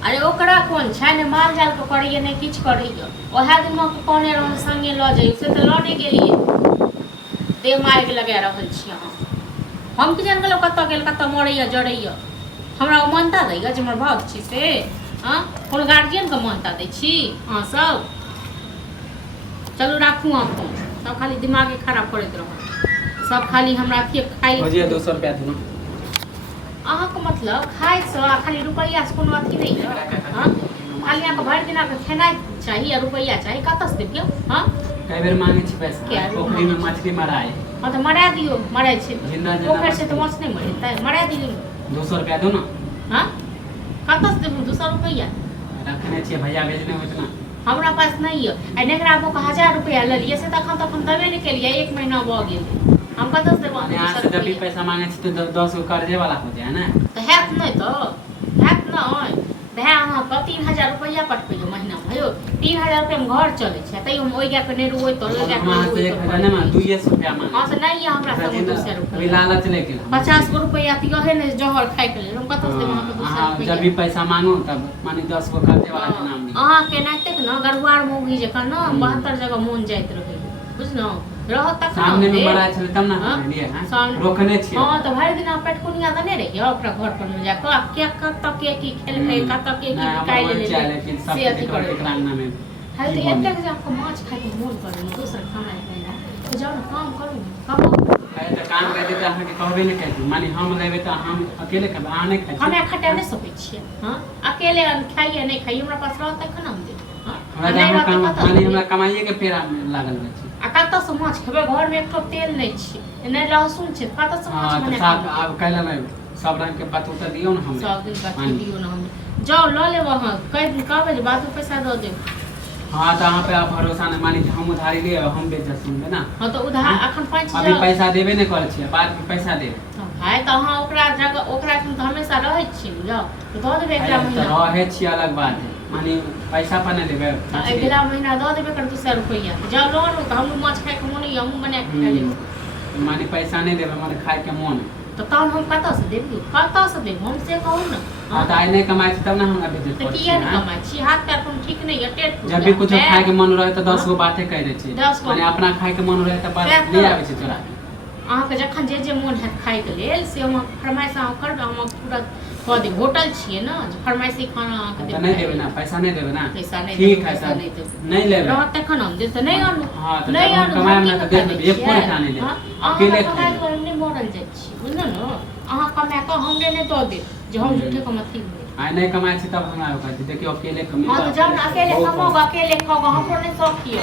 अरे ओकरा कोन छै ने माल जाल के करैया ने किछ करैया ओहे दिन में कहने रहन संगे ल जाइयो से त ल नहीं गेलिए दे मार के लगा रहल छी अहाँ हम कि जान गेलो कत गेल कत मरैया जड़ैया हमरा मानता दैया जे हमर भाव छी से हां कोन गार्जियन के मानता दै छी अहाँ सब चलू राखू अपन सब खाली दिमाग खराब करैत रहो सब खाली हमरा के खाई भजिया 200 रुपया दू अहाँ के मतलब खाई से खाली रुपया से कोनो अथी नहीं है हां खाली अहाँ के भर दिन के खेनाई चाहिए रुपया चाहिए कत से देबियो हां कई बेर मांगे छी पैसा पोखरी में मछली मराए हां तो मरा दियो मराए छी जिंदा पोखर से तो मछ नहीं मरता मरा दियो 200 रुपया दो ना हां कत से देबू 200 रुपया रखने छी भैया भेजने होत ना हमरा पास नहीं है आ नेकरा को 1000 रुपया ले लिए से तखन दबे नहीं के लिए 1 महीना भ गेल हम कत से देबो यहाँ से जब भी पैसा मांगे छी तो 10 गो कर्जे वाला हो जाए ना तो हैत नहीं तो हैत नहीं भै अहाँ पर 3000 रुपया पटबैयो महीना भयो 3000 रुपया में घर चले छै तै हम ओइ गया के नेरू ओइ तो लगा के वहां से 1000 ना 200 रुपया मांगे हां से नहीं है हमरा सब 200 रुपया अभी लालच लेके 50 रुपया तियो है ने जहर खाइ के ले हम कत से देबो अहाँ 200 रुपया जब भी पैसा मांगो तब माने 10 गो कर्जे वाला के नाम ली अहाँ के नाते के न गरुआर मौगी जका न 72 जगह मोन जाइत रहे बुझलो रह तक सामने में बड़ा छले तब ना लिए हां रोकने छी हां तो भर दिन पेटकुनिया दने रहियो ओकरा घर पर में जाके अब के कत के की खेल के कत के की काई ले ले से अथी कर एकरांगना में हाल तो एक तक जाके माछ खाए के मन करे दूसरा खाना खाए तो जाओ ना काम करू कमाओ खाए तो काम कर देते अहाँ के कहबे नहीं कहती माने हम लेबे तो हम अकेले खाबे अहाँ नहीं खाई हमें खटा नहीं सकै छियै हां अकेले खाइए नहीं खाइए हमरा पास रहत तखन हम दे हमरा काम माने हमरा कमाइए के पेरा में लागल रहे छी आ कत से माछ खेबे घर में एक तेल नहीं छी नहीं लहसुन छै कत से माछ बने अब काल्हि में सब रंग के बात उतर दियो ना हम सब दिन बात दियो ना हम जाओ ल ले वहां कई दिन कहबे जे बाद में पैसा दे दे हां तो वहां पे आप भरोसा नहीं मानी हम उधारी ले हम बेच सुनबे ना हां तो उधार अखन 5 अभी पैसा देबे नहीं करे छी बाद में पैसा देबे भाई तो हां ओकरा जगह ओकरा तुम हमेशा रहै छी जाओ तो दे देबे एकरा महीना रहे छी अलग बात है माने पैसा पर नहीं देबे अगला महीना दे देबे कर 200 रुपया जाओ लोन तो हम माछ खाए के मन हम बना के खा लेब माने पैसा नहीं देबे माने खाए के मन तो तब हम कत से देबी कत से देब हम से कहू ना हां तो आइ नहीं कमाई छी तब ना हमरा बेइज्जत तो किया नहीं कमाई छी हाथ पैर तुम ठीक नहीं है टेट जब भी कुछ खाए के मन रहे तो 10 गो बातें कह दे छी माने अपना खाए के मन रहे तो बात ले आवे छी तोरा अहाँ के जखन जे मोन हैत खाए के लेल से हम फरमाइश अहाँ करबे हम पूरा कह दे होटल छिए ना फरमाइशी खाना अहाँ के देबे नहीं देबे ना पैसा नहीं देबे ना पैसा नहीं ठीक है सर नहीं लेबे रहत तखन हम दे तो नहीं आनु हां तो नहीं आनु कमाए ना तो दे देबे एक पूरे खाने ले अकेले कमाए तो हमने मरल जाय छी बुझल न अहाँ कमाए के हम ने दो दे जो हम झूठे कमाती आइ नहीं कमाए छी तब हमरा कहती देखियो अकेले कमाए हां तो जाओ अकेले कमाओगे अकेले खाओगे हमको नहीं शौक किया